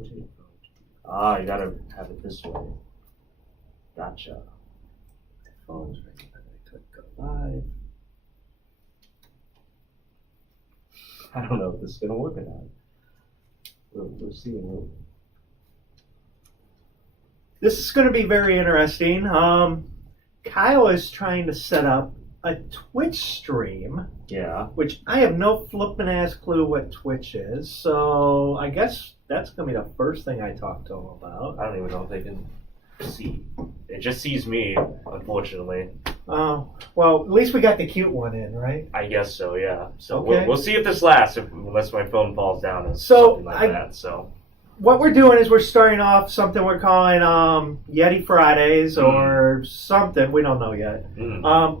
rotate. Ah, you gotta have it this way. Gotcha. Phone's ready. I'm gonna click go live. I don't know if this is gonna work or not. We'll see. This is going to be very interesting. Kyle is trying to set up a Twitch stream. Yeah. Which I have no flippin' ass clue what Twitch is. So I guess that's going to be the first thing I talk to him about. I don't even know if they can see. It just sees me, unfortunately. Oh, well, at least we got the cute one in, right? I guess so, yeah. So Okay. we'll see if this lasts, unless my phone falls down or So, something like that. So what we're doing is we're starting off something we're calling YETI Fridays or something. We don't know yet.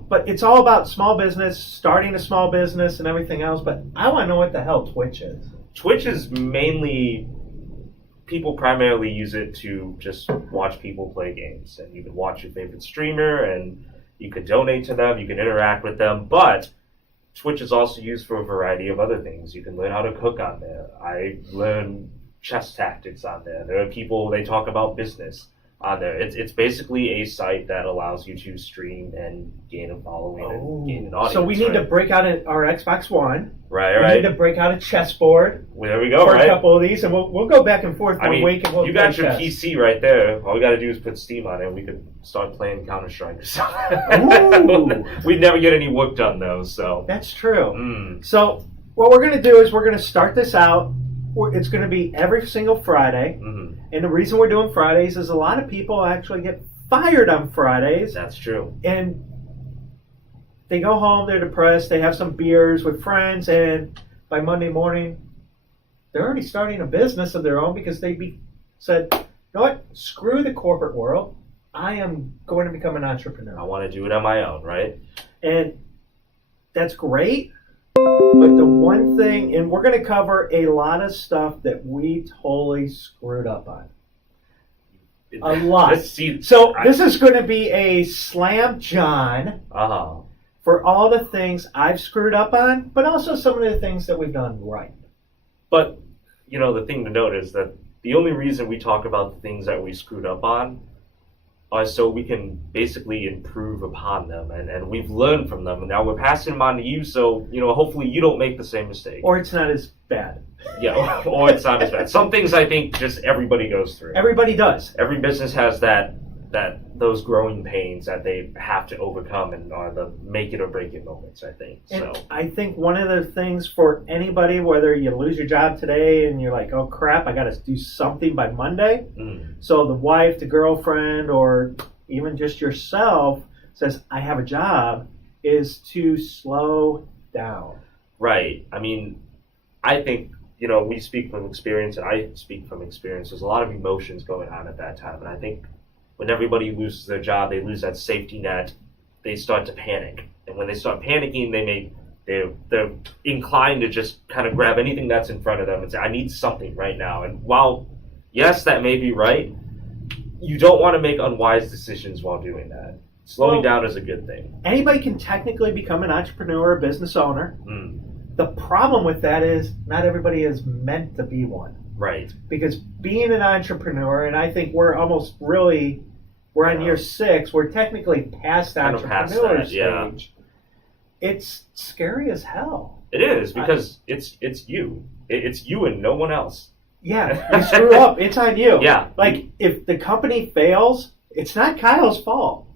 But it's all about small business, starting a small business and everything else. But I want to know what the hell Twitch is. Twitch is mainly, people primarily use it to just watch people play games. And you can watch your favorite streamer and you could donate to them, you can interact with them. But Twitch is also used for a variety of other things. You can learn how to cook on there. I learned chess tactics on there. There are people, they talk about business on there. It's basically a site that allows you to stream and gain a following and gain an audience. So we need to break out our Xbox One. Right. We need to break out a chessboard. Well, there we go, for right? a couple of these, and we'll go back and forth for a week. And we'll you got play your chess. PC right there. All we got to do is put Steam on it, and we could start playing Counter-Strike or something. We'd never get any work done, though, so. That's true. So what we're going to do is we're going to start this out. It's going to be every single Friday. And the reason we're doing Fridays is a lot of people actually get fired on Fridays. That's true. And they go home, they're depressed, they have some beers with friends, and by Monday morning, they're already starting a business of their own because they said, you know what, screw the corporate world. I am going to become an entrepreneur. I want to do it on my own, right? And that's great. But the one thing, and we're going to cover a lot of stuff that we totally screwed up on. A lot. This is going to be a slam John for all the things I've screwed up on, but also some of the things that we've done right. But, the thing to note is that the only reason we talk about the things that we screwed up on are so we can basically improve upon them, and we've learned from them, and now we're passing them on to you, so, hopefully you don't make the same mistake. Or it's not as bad. Yeah, or it's not as bad. Some things I think just everybody goes through. Everybody does. Every business has those growing pains that they have to overcome and are the make it or break it moments, I think. And I think one of the things for anybody, whether you lose your job today and you're like, oh crap, I got to do something by Monday. So the wife, the girlfriend, or even just yourself says, I have a job, is to slow down. Right. I mean, I think, we speak from experience, and I speak from experience. There's a lot of emotions going on at that time, and I think when everybody loses their job, they lose that safety net, they start to panic. And when they start panicking, they're inclined to just kind of grab anything that's in front of them and say, I need something right now. And while, yes, that may be right, you don't want to make unwise decisions while doing that. Slowing down is a good thing. Anybody can technically become an entrepreneur or business owner. The problem with that is not everybody is meant to be one. Right. Because being an entrepreneur, and I think we're almost really, we're on year 6, we're technically past the entrepreneur stage. It's scary as hell. It is, because it's you. It's you and no one else. Yeah, you screw up, it's on you. Yeah. Like, if the company fails, it's not Kyle's fault.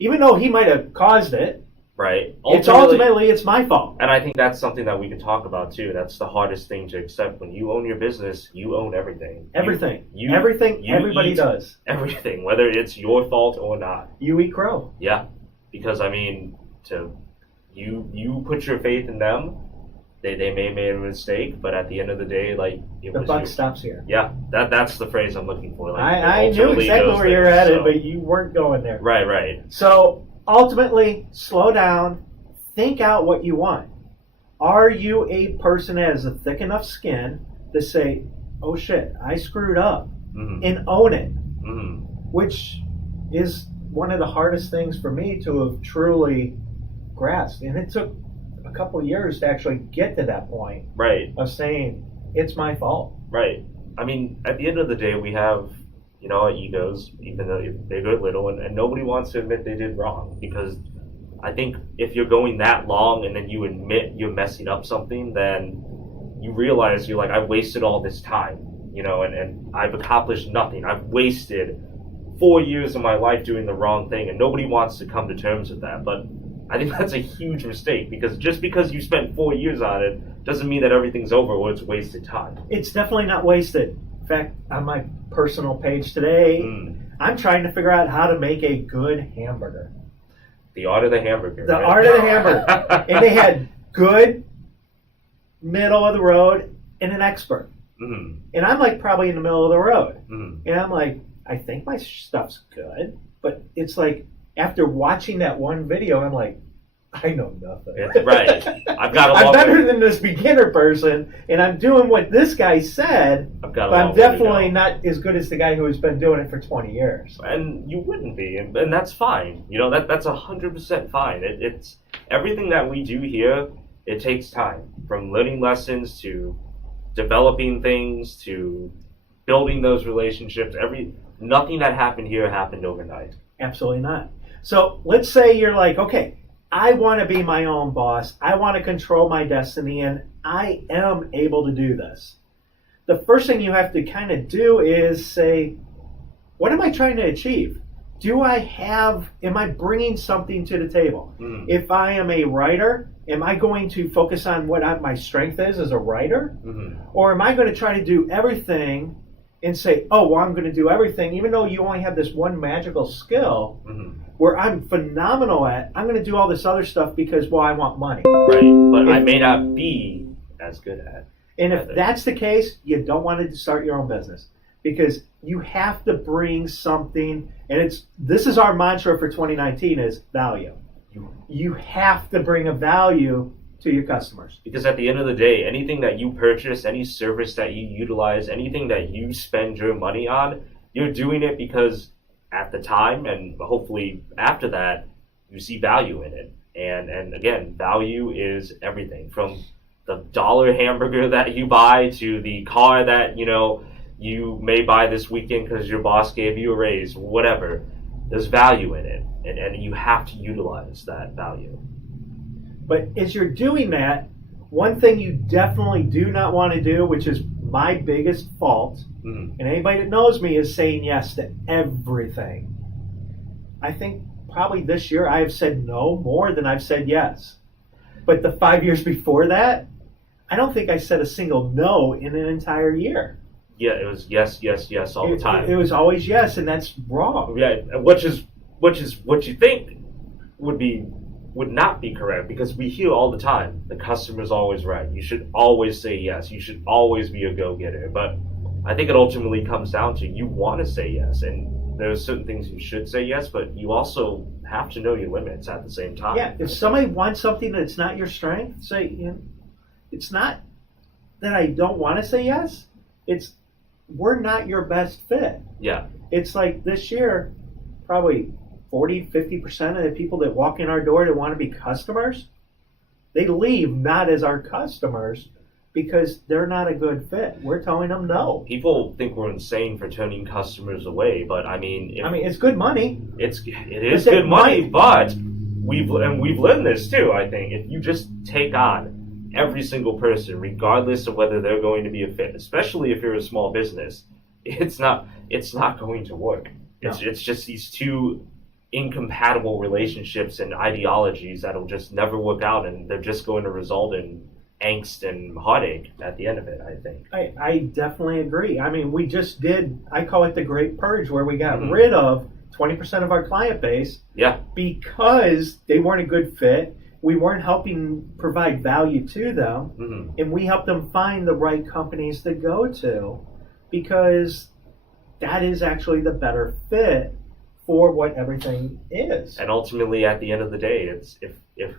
Even though he might have caused it. Right. Ultimately, it's my fault. And I think that's something that we can talk about, too. That's the hardest thing to accept. When you own your business, you own everything. Everything. You Everybody does. Everything, whether it's your fault or not. You eat crow. Yeah. Because, I mean, you put your faith in them. They may have made a mistake, but at the end of the day, the buck stops here. Yeah, that's the phrase I'm looking for. I knew exactly where you're at it, but you weren't going there. Right. So ultimately, slow down, think out what you want. Are you a person that has a thick enough skin to say, oh shit, I screwed up, and own it? Which is one of the hardest things for me to have truly grasped. And it took a couple of years to actually get to that point. Right. Of saying, it's my fault. Right. I mean, at the end of the day, we have, our egos, even though they're big or little, and nobody wants to admit they did wrong, because I think if you're going that long and then you admit you're messing up something, then you realize you're like, I wasted all this time, and I've accomplished nothing. I've wasted 4 years of my life doing the wrong thing, and nobody wants to come to terms with that. But I think that's a huge mistake, because just because you spent 4 years on it doesn't mean that everything's over or it's wasted time. It's definitely not wasted. In fact, on my personal page today, I'm trying to figure out how to make a good hamburger. The art of the hamburger. The right? art of the hamburger. And they had good, middle of the road, and an expert. Mm-hmm. And I'm like probably in the middle of the road. Mm-hmm. And I'm like, I think my stuff's good. But it's like, after watching that one video, I'm like, I know nothing. It's right. I'm better than this beginner person, and I'm doing what this guy said, but I'm definitely not as good as the guy who has been doing it for 20 years. And you wouldn't be, and that's fine. That's 100% fine. It's everything that we do here. It takes time, from learning lessons to developing things to building those relationships. Nothing that happened here happened overnight. Absolutely not. So let's say you're like, okay, I want to be my own boss. I want to control my destiny, and I am able to do this. The first thing you have to kind of do is say, what am I trying to achieve? Am I bringing something to the table? If I am a writer, am I going to focus on what my strength is as a writer? Or am I going to try to do everything and say, oh, well, I'm going to do everything, even though you only have this one magical skill where I'm phenomenal at, I'm going to do all this other stuff because, well, I want money. Right, but I may not be as good at it. And if that's the case, you don't want to start your own business, because you have to bring something, and this is our mantra for 2019 is value. You have to bring a value to your customers. Because at the end of the day, anything that you purchase, any service that you utilize, anything that you spend your money on, you're doing it because at the time, and hopefully after that, you see value in it. And again, value is everything, from the dollar hamburger that you buy to the car that, you may buy this weekend because your boss gave you a raise, whatever. There's value in it, and you have to utilize that value. But as you're doing that, one thing you definitely do not want to do, which is my biggest fault, and anybody that knows me, is saying yes to everything. I think probably this year I have said no more than I've said yes. But the 5 years before that, I don't think I said a single no in an entire year. Yeah, it was yes, yes, yes all the time. It was always yes, and that's wrong. Yeah, which is what you think would not be correct, because we hear all the time, the customer's always right. You should always say yes. You should always be a go-getter. But I think it ultimately comes down to you want to say yes, and there's certain things you should say yes, but you also have to know your limits at the same time. Yeah, if somebody wants something that's not your strength, say, it's not that I don't want to say yes. It's we're not your best fit. Yeah. It's like this year, probably 40-50% of the people that walk in our door that want to be customers, they leave not as our customers because they're not a good fit. We're telling them no. People think we're insane for turning customers away, but I mean, it's good money. It is good money, but we've learned this too. I think if you just take on every single person, regardless of whether they're going to be a fit, especially if you're a small business, it's not going to work. It's just these two incompatible relationships and ideologies that'll just never work out, and they're just going to result in angst and heartache at the end of it, I think. I definitely agree. I mean, we just did, I call it the Great Purge, where we got rid of 20% of our client base because they weren't a good fit. We weren't helping provide value to them, and we helped them find the right companies to go to, because that is actually the better fit for what everything is. And ultimately, at the end of the day, it's if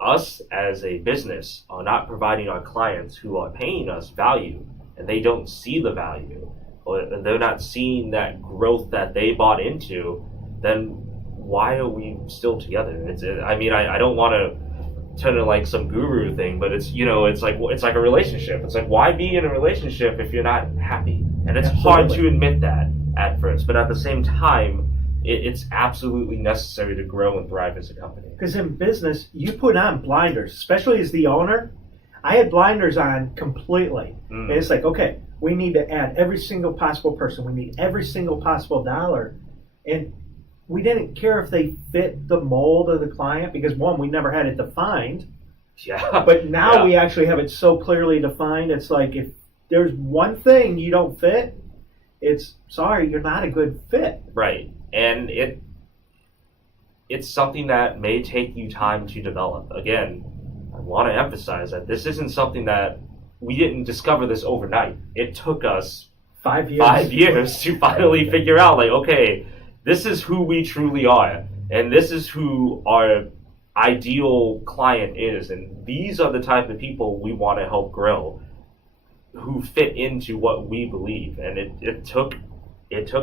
us as a business are not providing our clients who are paying us value, and they don't see the value, or they're not seeing that growth that they bought into, then why are we still together? I don't want to turn it like some guru thing, but it's like a relationship. It's like, why be in a relationship if you're not happy? And it's hard to admit that at first, but at the same time, it's absolutely necessary to grow and thrive as a company. Because in business, you put on blinders, especially as the owner. I had blinders on completely. And it's like, okay, we need to add every single possible person. We need every single possible dollar. And we didn't care if they fit the mold of the client because, one, we never had it defined. Yeah. But now we actually have it so clearly defined. It's like if there's one thing you don't fit, it's sorry, you're not a good fit. Right. And it's something that may take you time to develop. Again, I want to emphasize that this isn't something that we didn't discover this overnight. It took us 5 years. 5 years to finally figure out, like, okay, this is who we truly are, and this is who our ideal client is, and these are the type of people we want to help grow, who fit into what we believe. And it took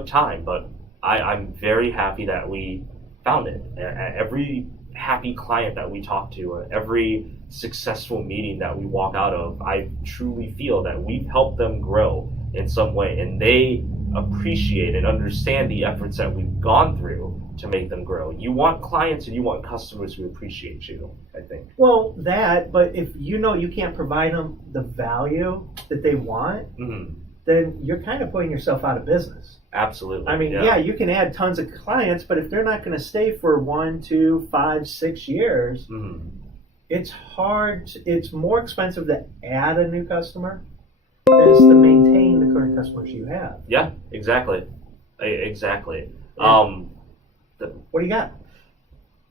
time, but I'm very happy that we found it. Every happy client that we talk to, every successful meeting that we walk out of, I truly feel that we've helped them grow in some way, and they appreciate and understand the efforts that we've gone through to make them grow. You want clients and you want customers who appreciate you, I think. Well, but if you know you can't provide them the value that they want, then you're kind of putting yourself out of business. Absolutely. I mean, you can add tons of clients, but if they're not going to stay for 1, 2, 5, 6 years, it's hard. It's more expensive to add a new customer than it is to maintain the current customers you have. Yeah, exactly. Exactly. What do you got?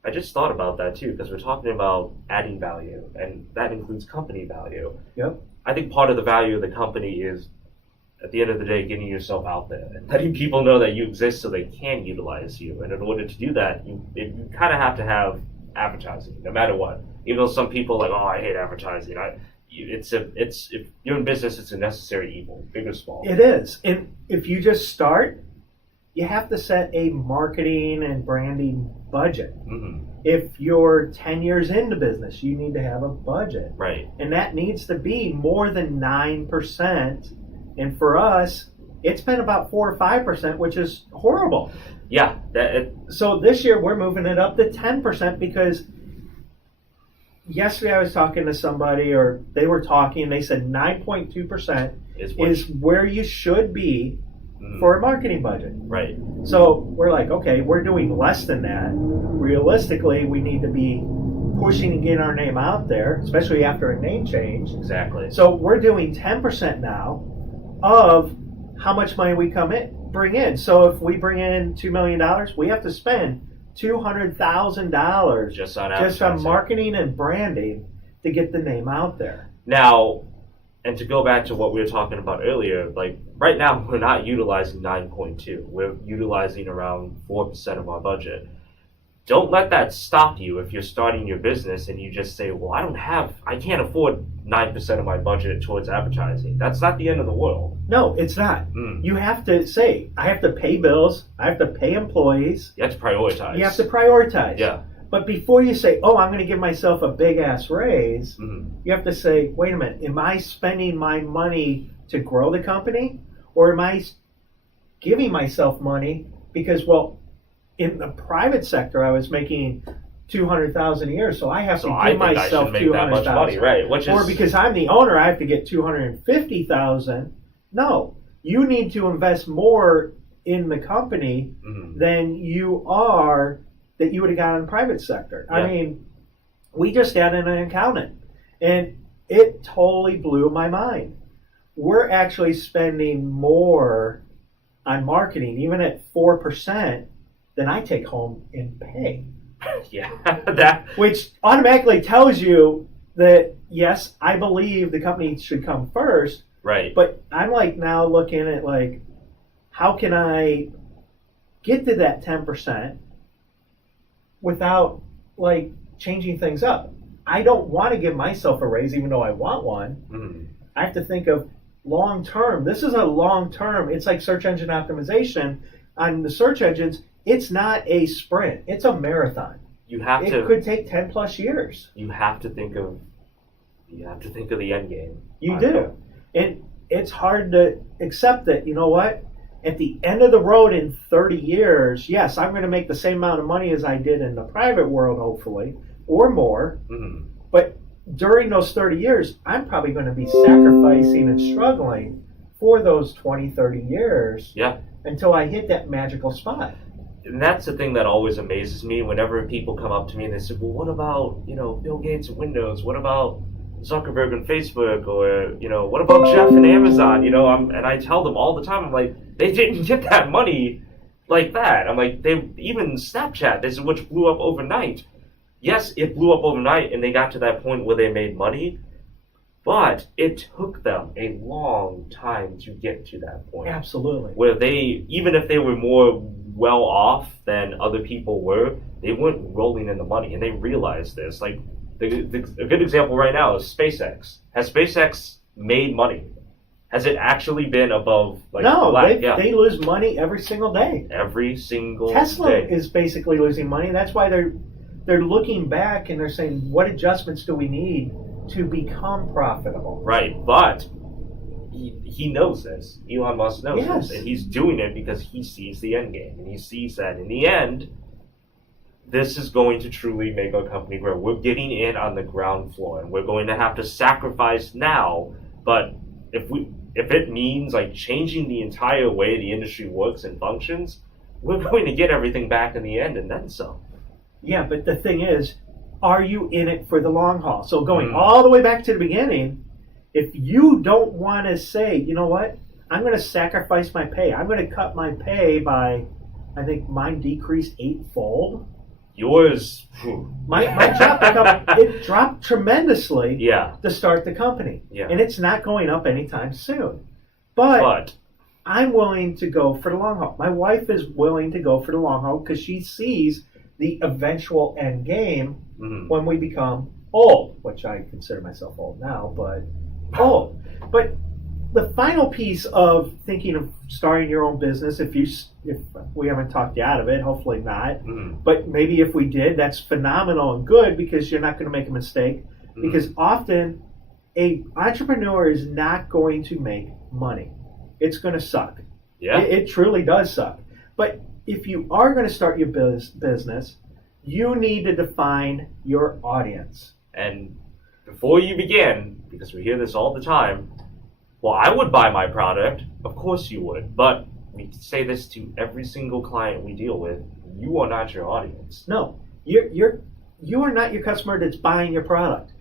I just thought about that too, because we're talking about adding value, and that includes company value. Yep. I think part of the value of the company is, at the end of the day, getting yourself out there and letting people know that you exist so they can utilize you. And in order to do that, you kind of have to have advertising, no matter what. Even though some people are like, oh, I hate advertising. If you're in business, it's a necessary evil, big or small. It is. And if you just start, you have to set a marketing and branding budget. If you're 10 years into business, you need to have a budget. Right. And that needs to be more than 9%. And for us, it's been about 4 or 5%, which is horrible. Yeah. So this year we're moving it up to 10% because yesterday I was talking to somebody, or they were talking, and they said 9.2% is where you should be for a marketing budget. Right. So we're like, okay, we're doing less than that. Realistically, we need to be pushing to get our name out there, especially after a name change. Exactly. So we're doing 10% now of how much money we bring in. So if we bring in $2 million, we have to spend $200,000 just on marketing and branding to get the name out there. Now, and to go back to what we were talking about earlier, like right now we're not utilizing 9.2. We're utilizing around 4% of our budget. Don't let that stop you if you're starting your business and you just say, well, I can't afford 9% of my budget towards advertising. That's not the end of the world. No, it's not. You have to say, I have to pay bills. I have to pay employees. You have to prioritize. You have to prioritize. Yeah. But before you say, oh, I'm going to give myself a big ass raise, you have to say, wait a minute, am I spending my money to grow the company? Or am I giving myself money because, well, in the private sector, I was making $200,000 a year, so I have to give myself $200,000, right? Or because I'm the owner, I have to get $250,000. No, you need to invest more in the company than you that you would have got in the private sector. Yeah. I mean, we just added an accountant, and it totally blew my mind. We're actually spending more on marketing, even at 4%. Than I take home in pay. Yeah, which automatically tells you that, yes, I believe the company should come first. Right. But I'm like now looking at like, how can I get to that 10% without like changing things up? I don't want to give myself a raise even though I want one. I have to think of long term. This is a long term. It's like search engine optimization on the search engines. It's not a sprint. It's a marathon. It could take 10 plus years. You have to think of the end game. You do. And it's hard to accept that, you know what? At the end of the road in 30 years, yes, I'm going to make the same amount of money as I did in the private world, hopefully, or more. Mm-hmm. But during those 30 years, I'm probably going to be sacrificing and struggling for those 20, 30 years until I hit that magical spot. And that's the thing that always amazes me whenever people come up to me and they say, well, what about, Bill Gates and Windows? What about Zuckerberg and Facebook? Or, what about Jeff and Amazon? And I tell them all the time, I'm like, they didn't get that money like that. I'm like, even Snapchat, this is which blew up overnight. Yes, it blew up overnight and they got to that point where they made money, but it took them a long time to get to that point. Absolutely. Where they, even if they were more well off than other people were, they weren't rolling in the money, and they realized this. Like, a good example right now is SpaceX. Has SpaceX made money? Has it actually been above, no, they lose money every single day. Every single Tesla day. is basically losing money. That's why they're looking back and they're saying, what adjustments do we need to become profitable? Right, but he knows this. Elon Musk knows this, and he's doing it because he sees the end game, and he sees that in the end, this is going to truly make our company grow. We're getting in on the ground floor, and we're going to have to sacrifice now, but if it means changing the entire way the industry works and functions, we're going to get everything back in the end and then some. Yeah, but the thing is, are you in it for the long haul? So going all the way back to the beginning, if you don't want to say, you know what, I'm going to sacrifice my pay. I'm going to cut my pay by, I think mine decreased 8-fold. Yours, my job it dropped tremendously to start the company. Yeah. And it's not going up anytime soon. But I'm willing to go for the long haul. My wife is willing to go for the long haul because she sees the eventual end game when we become old, which I consider myself old now, but old. But the final piece of thinking of starting your own business, if we haven't talked you out of it, hopefully not, but maybe if we did, that's phenomenal and good because you're not going to make a mistake. Because often an entrepreneur is not going to make money. It's going to suck. Yeah. It truly does suck. But if you are going to start your business, you need to define your audience. And before you begin, because we hear this all the time, well, I would buy my product. Of course you would. But we say this to every single client we deal with. You are not your audience. No. You are not your customer that's buying your product.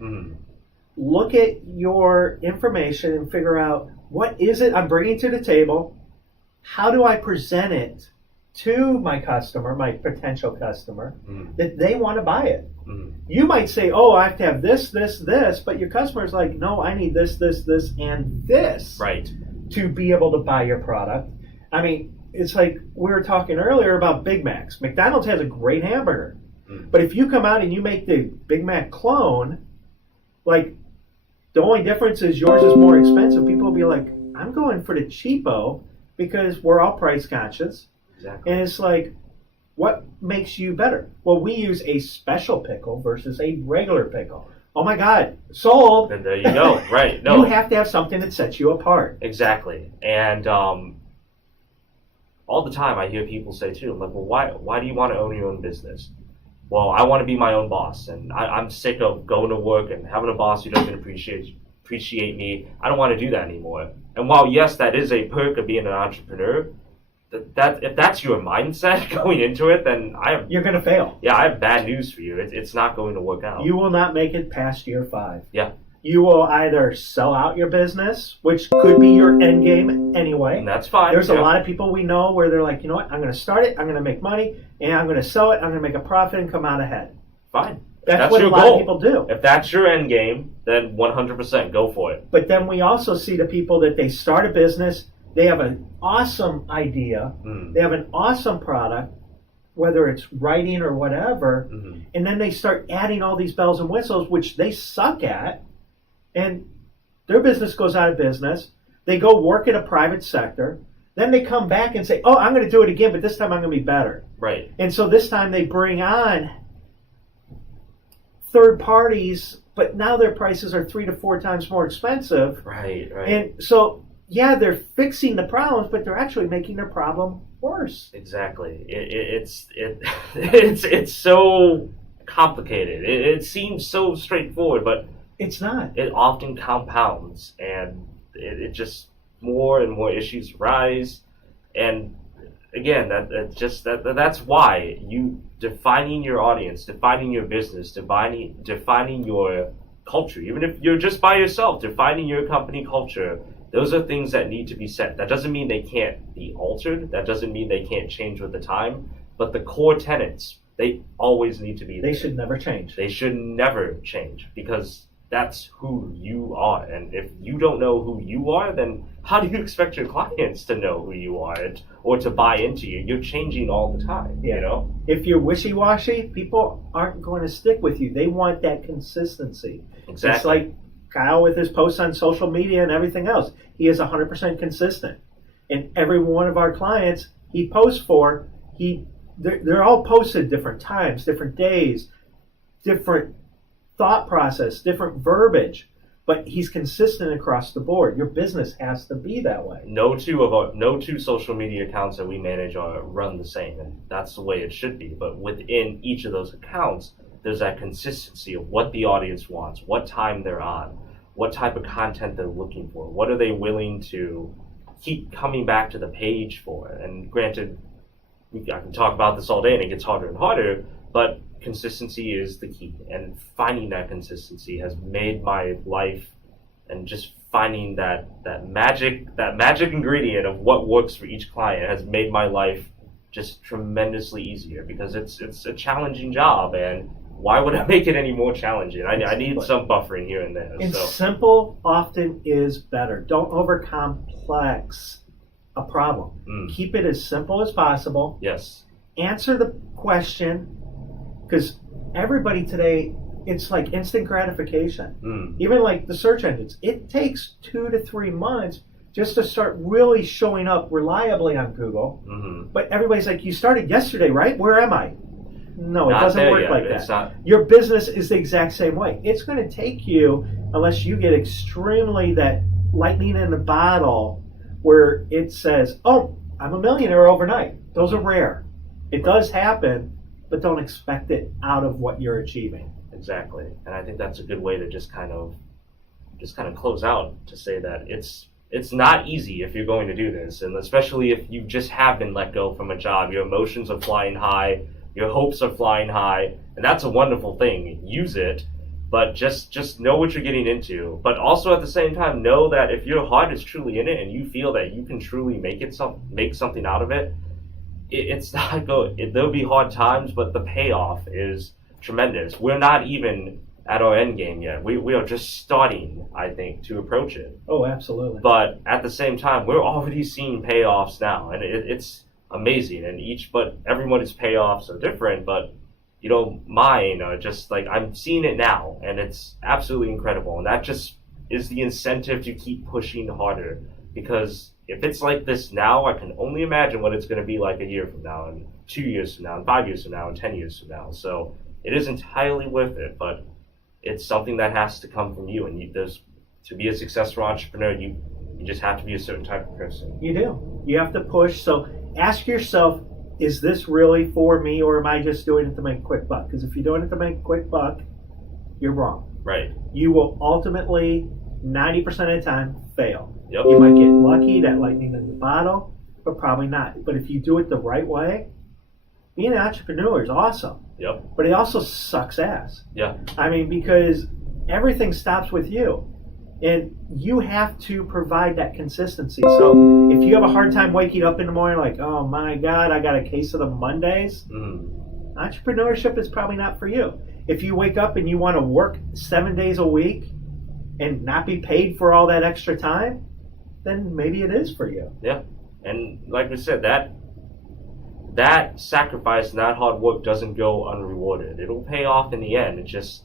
Look at your information and figure out, what is it I'm bringing to the table? How do I present it to my customer, my potential customer, that they want to buy it? You might say, oh, I have to have this, this, this, but your customer's like, no, I need this, this, this, and this to be able to buy your product. I mean, it's like we were talking earlier about Big Macs. McDonald's has a great hamburger. But if you come out and you make the Big Mac clone, the only difference is yours is more expensive. People will be like, I'm going for the cheapo because we're all price conscious. Exactly. And it's like, what makes you better? Well, we use a special pickle versus a regular pickle. Oh my God, sold. And there you go. Right. No. You have to have something that sets you apart. Exactly. And all the time I hear people say too, I'm like, well, why do you want to own your own business? Well, I want to be my own boss, and I'm sick of going to work and having a boss who doesn't appreciate me. I don't want to do that anymore. And while yes, that is a perk of being an entrepreneur, that if that's your mindset going into it, then you're going to fail. Yeah, I have bad news for you. It's not going to work out. You will not make it past year 5. Yeah. You will either sell out your business, which could be your end game anyway. And that's fine. There's a lot of people we know where they're like, you know what, I'm going to start it, I'm going to make money, and I'm going to sell it, I'm going to make a profit and come out ahead. Fine. That's what a lot of people do. If that's your end game, then 100% go for it. But then we also see the people that they start a business, they have an awesome idea, they have an awesome product, whether it's writing or whatever, and then they start adding all these bells and whistles, which they suck at, and their business goes out of business. They go work in a private sector. Then they come back and say, oh, I'm going to do it again, but this time I'm going to be better. Right. And so this time they bring on third parties, but now their prices are 3 to 4 times more expensive. Right. And so yeah, they're fixing the problems, but they're actually making their problem worse. Exactly. It's so complicated. It seems so straightforward, but It's not. it often compounds, and it just more and more issues rise. And again, that's why you defining your audience, defining your business, defining your culture. Even if you're just by yourself, defining your company culture. Those are things that need to be set. That doesn't mean they can't be altered. That doesn't mean they can't change with the time. But the core tenets, they always need to be there. They should never change. They should never change, because that's who you are. And if you don't know who you are, then how do you expect your clients to know who you are or to buy into you? You're changing all the time, Yeah. you know? If you're wishy-washy, people aren't going to stick with you. They want that consistency. Exactly. It's like Kyle with his posts on social media and everything else. He is 100% consistent. And every one of our clients he posts for, they're all posted different times, different days, different thought process, different verbiage. But he's consistent across the board. Your business has to be that way. No two social media accounts that we manage are run the same, and that's the way it should be. But within each of those accounts, there's that consistency of what the audience wants, what time they're on, what type of content they're looking for, what are they willing to keep coming back to the page for. And granted, I can talk about this all day and it gets harder and harder, but consistency is the key. And finding that consistency has made my life, and just finding that magic ingredient of what works for each client has made my life just tremendously easier, because it's a challenging job, and why would I make it any more challenging? I need some buffering here and there. And So simple often is better. Don't overcomplex a problem. Keep it as simple as possible. yes, Answer the question, because everybody today, it's like instant gratification. Even like the search engines, it takes 2 to 3 months just to start really showing up reliably on Google. But everybody's like, you started yesterday, right? Where am I? No, it Not doesn't there work yet. like It's that. not. Your business is the exact same way. It's going to take you, unless you get extremely that lightning in a bottle where it says, oh, I'm a millionaire overnight. Those are rare. It does happen, but don't expect it out of what you're achieving. Exactly. And I think that's a good way to just kind of close out, to say that it's not easy if you're going to do this, and especially if you just have been let go from a job. Your emotions are flying high, your hopes are flying high, and that's a wonderful thing. Use it, but just know what you're getting into. But also at the same time, know that if your heart is truly in it and you feel that you can truly make something out of it, it's not there'll be hard times, but the payoff is tremendous. We're not even at our end game yet. We are just starting, I think, to approach it. Oh, absolutely. But at the same time, we're already seeing payoffs now, and it's amazing. And everyone's payoffs are different, but mine are just like, I'm seeing it now, and it's absolutely incredible. And that just is the incentive to keep pushing harder, because if it's like this now, I can only imagine what it's going to be like a year from now, and 2 years from now, and 5 years from now, and 10 years from now. So it is entirely worth it, but it's something that has to come from you. And to be a successful entrepreneur, you just have to be a certain type of person. You do. You have to push. So ask yourself, is this really for me, or am I just doing it to make a quick buck? Because if you're doing it to make a quick buck, you're wrong. Right. You will ultimately, 90% of the time, fail. Yep. You might get lucky, that lightning in the bottle, but probably not. But if you do it the right way, being an entrepreneur is awesome. Yep. But it also sucks ass. Yeah. I mean, because everything stops with you. And you have to provide that consistency. So if you have a hard time waking up in the morning like, oh my God, I got a case of the Mondays, entrepreneurship is probably not for you. If you wake up and you want to work 7 days a week and not be paid for all that extra time, then maybe it is for you. Yeah. And like we said, that sacrifice and that hard work doesn't go unrewarded. It'll pay off in the end. It's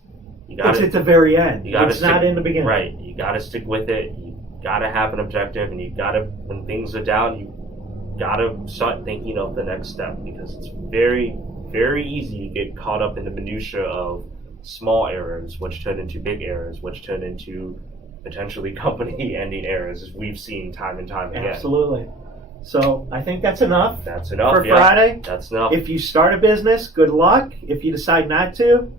at the very end. It's not in the beginning. Right. You got to stick with it. You got to have an objective, and you got to, when things are down, you got to start thinking of the next step, because it's very, very easy to get caught up in the minutia of small errors, which turn into big errors, which turn into potentially company ending errors, as we've seen time and time again. Absolutely. So I think that's enough. That's enough for Friday. That's enough. If you start a business, good luck. If you decide not to,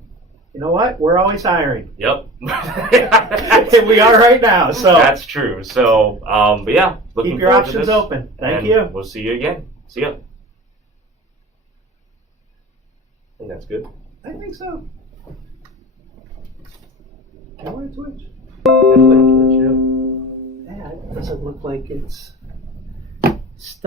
you know what? We're always hiring. Yep. And we are right now. So that's true. So, but yeah, looking keep your forward to options this. open. Thank And you. We'll see you again. See ya. I think that's good. I think so. Can we Twitch? Yeah, That doesn't look like it's stuck.